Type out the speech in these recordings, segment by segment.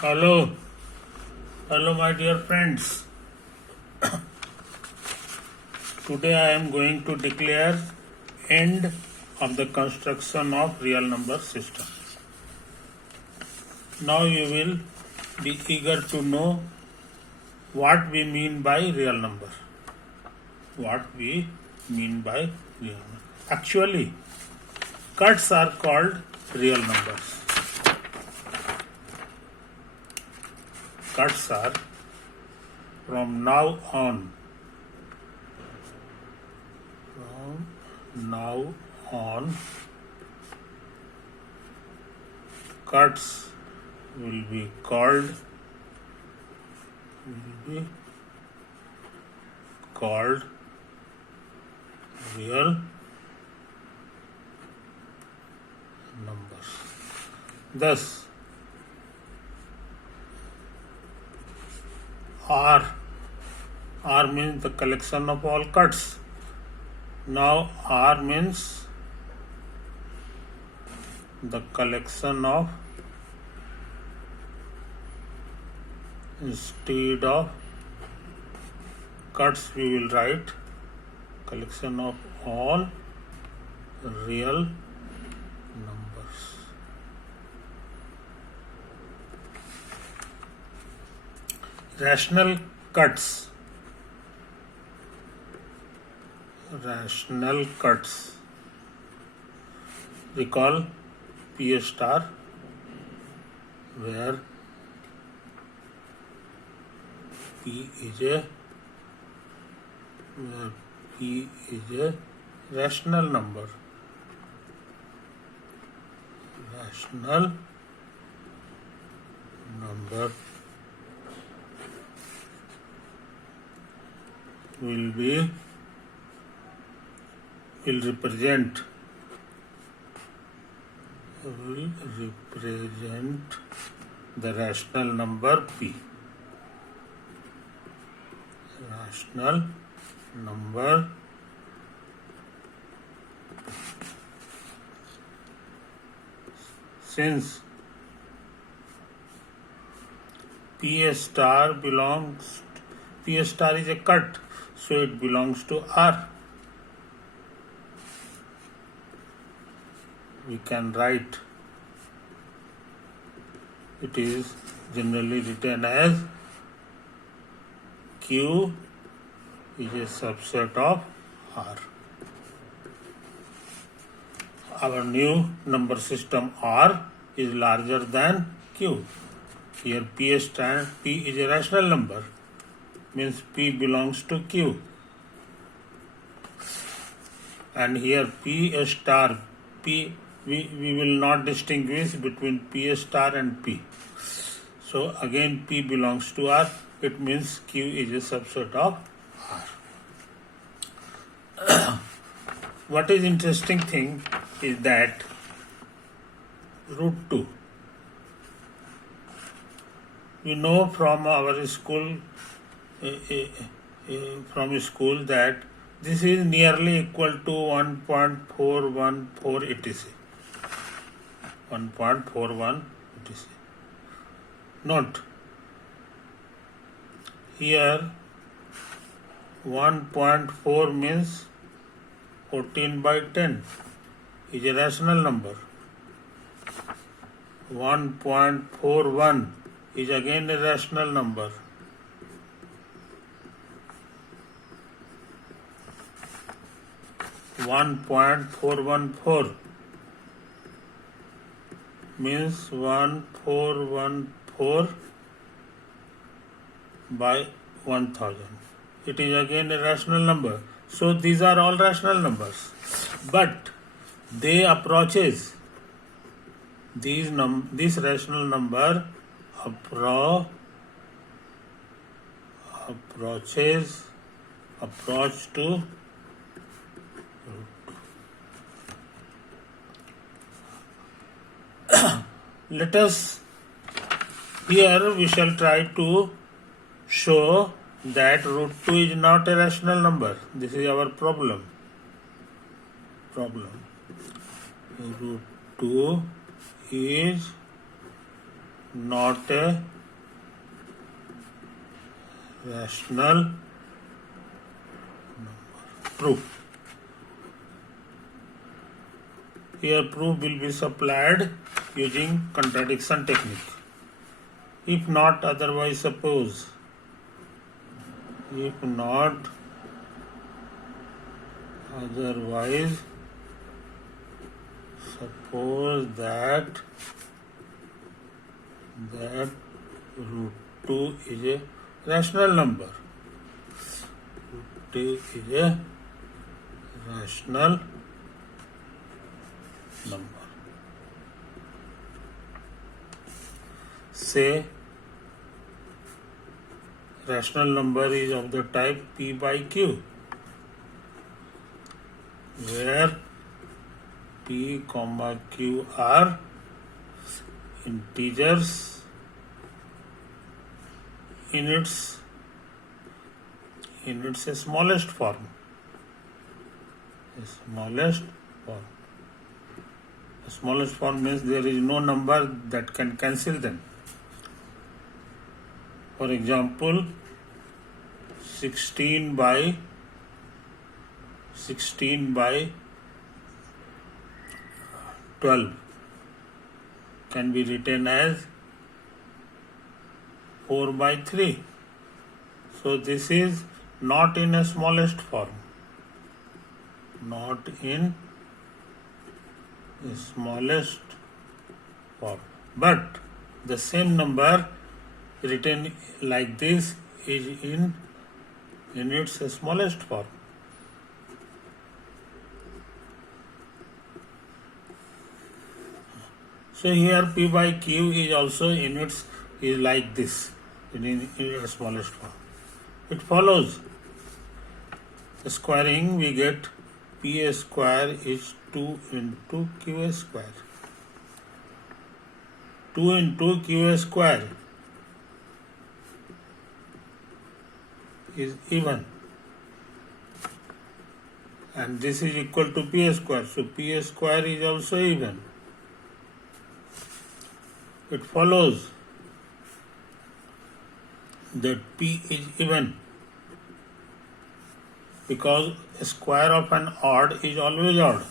Hello, hello, my dear friends. Today I am going to declare end of the construction of real number system. Now you will be eager to know what we mean by real number. What we mean by real number. Actually, cuts are called real numbers. Cuts are from now on. Cuts will be called real numbers. Thus, R means the collection of all cuts. Now R means the collection of, instead of cuts we will write collection of all real numbers. Rational cuts. Recall P star, where P is a rational number. Rational number will represent the rational number P. Rational number since P star is a cut, so it belongs to R. We can write, it is generally written as Q is a subset of R. Our new number system R is larger than Q. Here P is a rational number, means P belongs to Q. And here P star, we will not distinguish between P star and P. So again P belongs to R, it means Q is a subset of R. What is interesting thing is that root 2. We know from our school, that this is nearly equal to 1.414 etc. 1.41 etc. Note, here 1.4 means 14 by 10 is a rational number. 1.41 is again a rational number. 1.414 means 1414 by 1000. It is again a rational number. So these are all rational numbers, but they approaches this rational number approach to let us, here we shall try to show that root 2 is not a rational number. This is our problem. Root 2 is not a rational proof. Here proof will be supplied using contradiction technique. If not otherwise, suppose if not otherwise, suppose that root 2 is a rational number. Root 2 is a rational number. Say rational number is of the type p by q, where p comma q are integers in its smallest form. Smallest form means there is no number that can cancel them. For example, 16 by 12 can be written as 4 by 3. So this is not in a smallest form. Not in the smallest form. But the same number written like this is in its smallest form. So here p by q is also is like this in its smallest form. It follows squaring, we get p square is 2 into q square. 2 into q square is even, and this is equal to p square, so p square is also even. It follows that p is even because a square of an odd is always odd.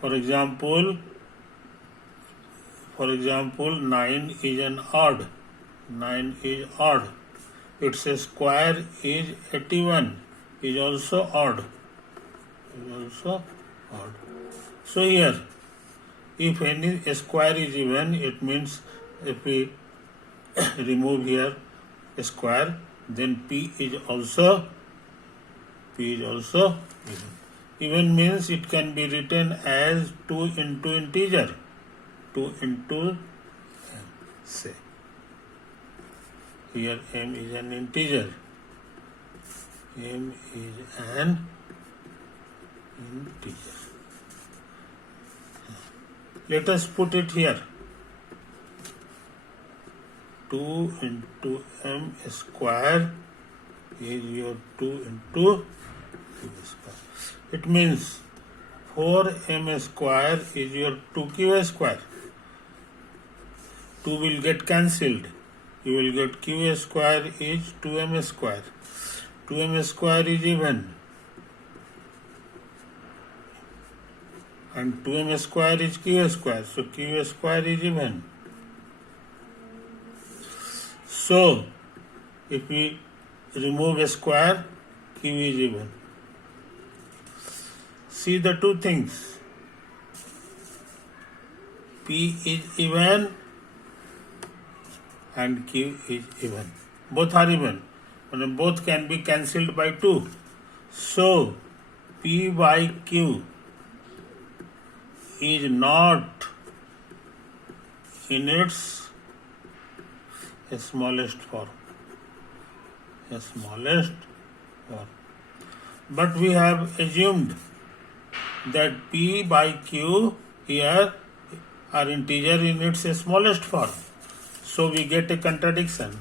For example, 9 is an odd. 9 is odd. Its square is 81, is also odd. So here, if any square is even, it means if we remove here a square, then p is also even. Even means it can be written as 2 into integer. 2 into m, say. Here m is an integer. M is an integer. Let us put it here. 2 into m square is your 2 into q square. It means 4m square is your 2q square. 2 will get cancelled. You will get q square is 2m square. 2m square is even. And 2m square is q square. So q square is even. So if we remove a square, q is even. See the two things. P is even and q is even. Both are even. And both can be cancelled by 2. So p by q is not in its smallest form. But we have assumed that p by q here are integer in its smallest form. So we get a contradiction.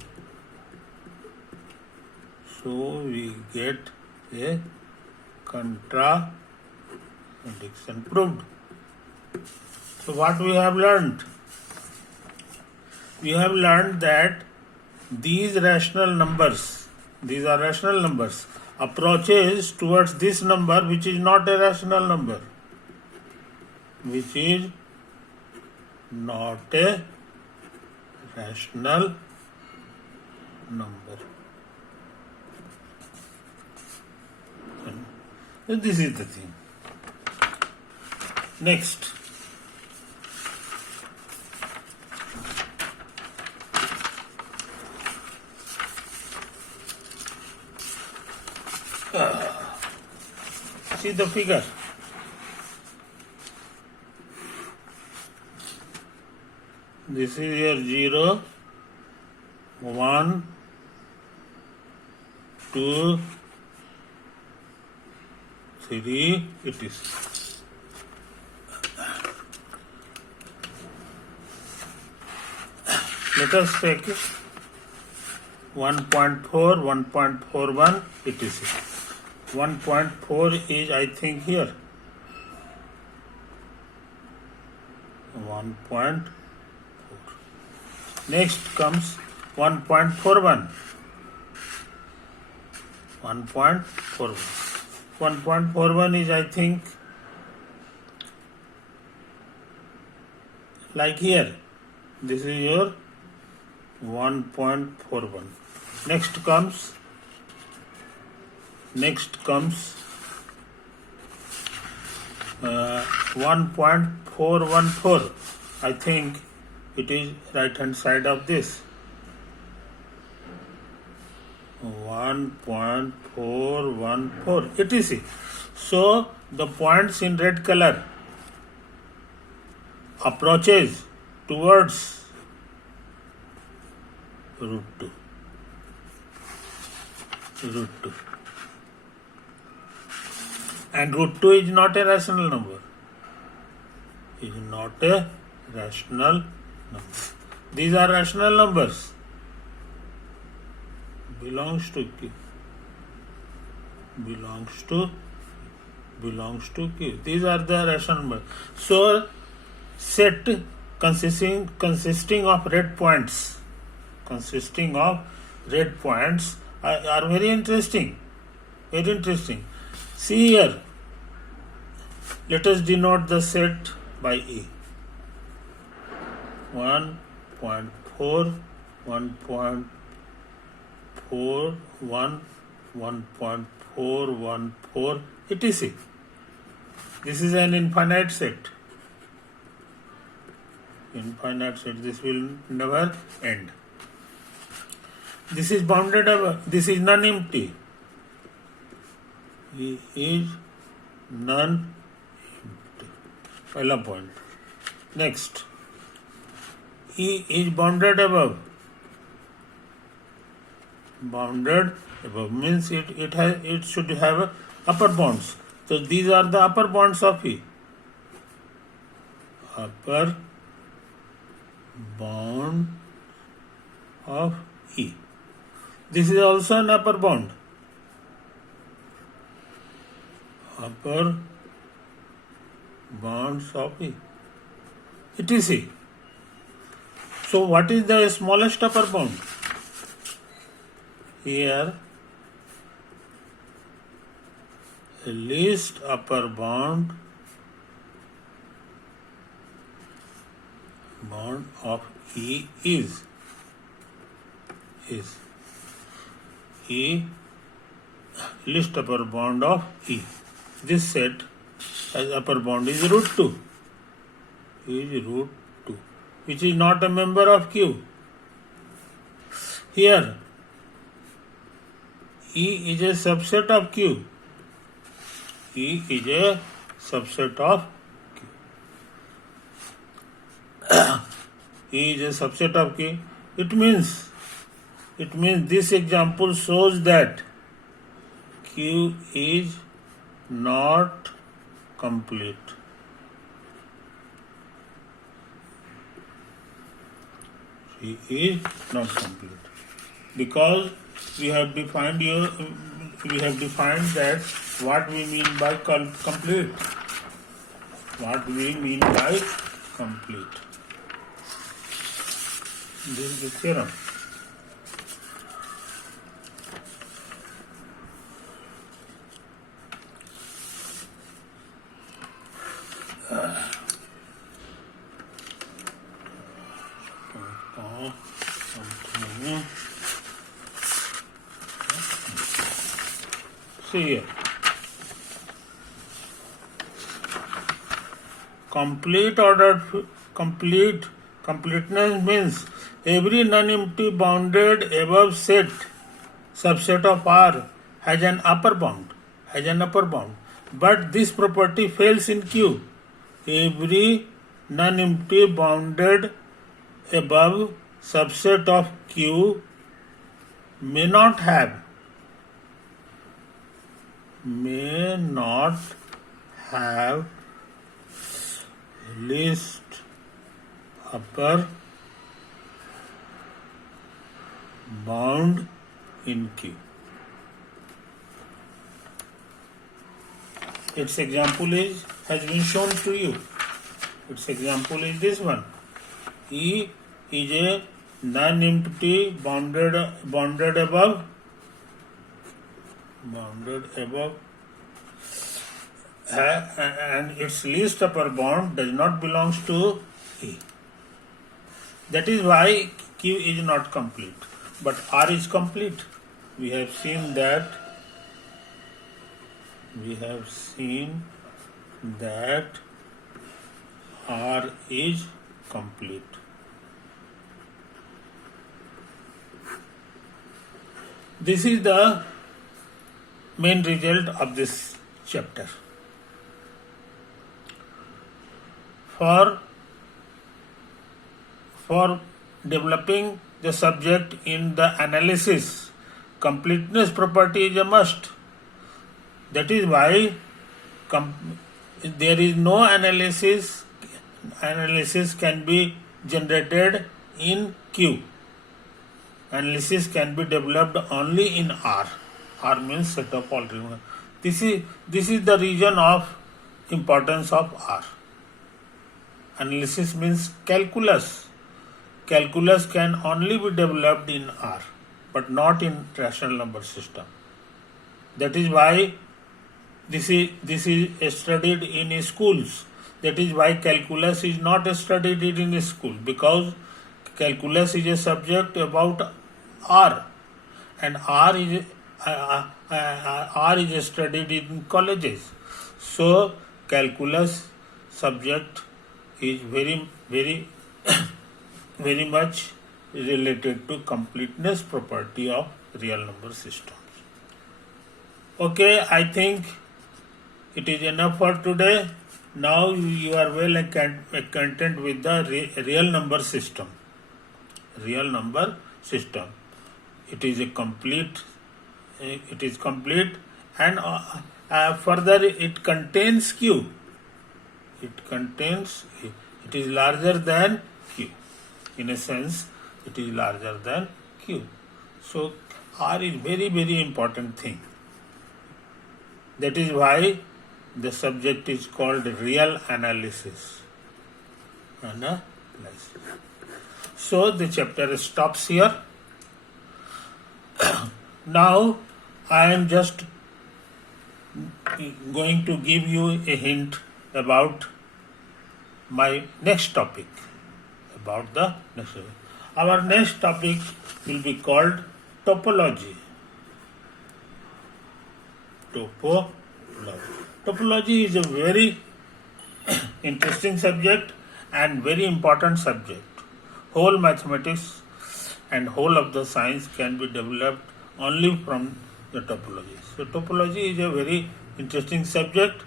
Contradiction proved. So what we have learned? we have learned that these rational numbers, these are rational numbers, approaches towards this number which is not a rational number, which is not a rational number. And this is the thing. Next. See the figure. This is your 0, 1, 2, 3, it is. Let us take 1.4, 1.41, it is. 1.4 is, I think, here. 1.4. Next comes 1.41. 1.41. 1.41 is, I think, like here. This is your 1.41. Next comes 1.414. I think it is right hand side of this. 1.414. It is. So the points in red color approaches towards root 2. Root 2. And root 2 is not a rational number. Is not a rational number. These are rational numbers. Belongs to Q. Belongs to Q. These are the rational numbers. So set consisting of red points. Consisting of red points are very interesting. Very interesting. See here. Let us denote the set by E. 1.4, 1.41, 1.414, etc. This is an infinite set. Infinite set. This will never end. This is bounded above. This is non-empty. E is non-empty. First point. Next. E is bounded above. Bounded above means it should have upper bounds. So these are the upper bounds of E. Upper bound of E. This is also an upper bound. Upper bounds of E. It is E. So what is the smallest upper bound? Here, least upper bound of E is E, least upper bound of E. This set as upper bound is root 2. Is root 2, which is not a member of Q. Here, E is a subset of Q. E is a subset of Q. E is a subset of Q. It means this example shows that Q is not complete. Q is not complete because we have defined that what we mean by complete. What we mean by complete. This is the theorem. See here. Completeness means every non-empty bounded above set subset of R has an upper bound. But this property fails in Q. Every non-empty bounded above subset of Q may not have least upper bound in Q. Its example has been shown to you. Its example is this one. E is a non-empty bounded above and its least upper bound does not belong to E. That is why Q is not complete, but R is complete. We have seen that R is complete. This is the main result of this chapter. For developing the subject in the analysis, completeness property is a must. That is why there is no analysis can be generated in Q. Analysis can be developed only in R. R means set of all real. This is the reason of importance of R. Analysis means calculus. Calculus can only be developed in R, but not in rational number system. That is why this is studied in schools. That is why calculus is not studied in school, because calculus is a subject about R, and R is studied in colleges. So calculus subject is very very much related to completeness property of real number systems. Okay, I think it is enough for today. Now you are well acquainted with the real number system. Real number system. It is complete, and further it contains Q. It is larger than Q. In a sense, it is larger than Q. So R is very important thing. That is why the subject is called real analysis. So the chapter stops here. Now I am just going to give you a hint about my next topic. Our next topic will be called topology. Topology is a very interesting subject and very important subject. Whole mathematics and whole of the science can be developed only from the topology. So topology is a very interesting subject.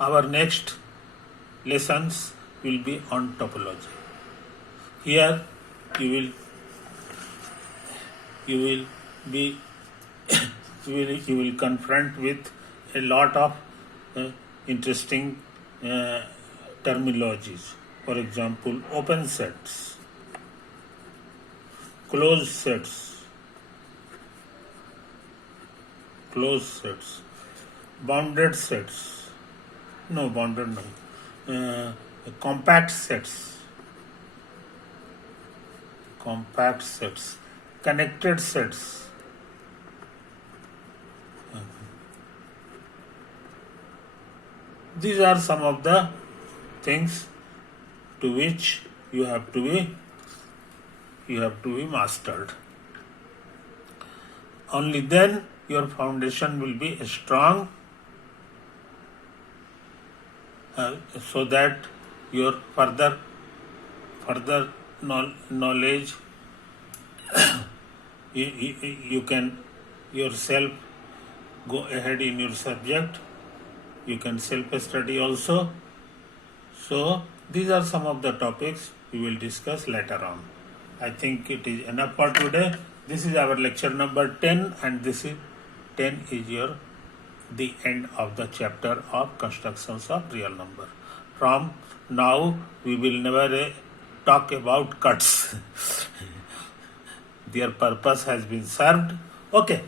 Our next lessons will be on topology. Here you will confront with a lot of interesting terminologies. For example, open sets, closed sets, bounded sets, compact sets, compact sets, connected sets. These are some of the things to which you have to be mastered. Only then your foundation will be strong, so that your further knowledge you can yourself go ahead in your subject. You can self-study also. So these are some of the topics we will discuss later on. I think it is enough for today. This is our lecture number 10, and this is 10 is the end of the chapter of constructions of real number. From now we will never talk about cuts. Their purpose has been served. Okay.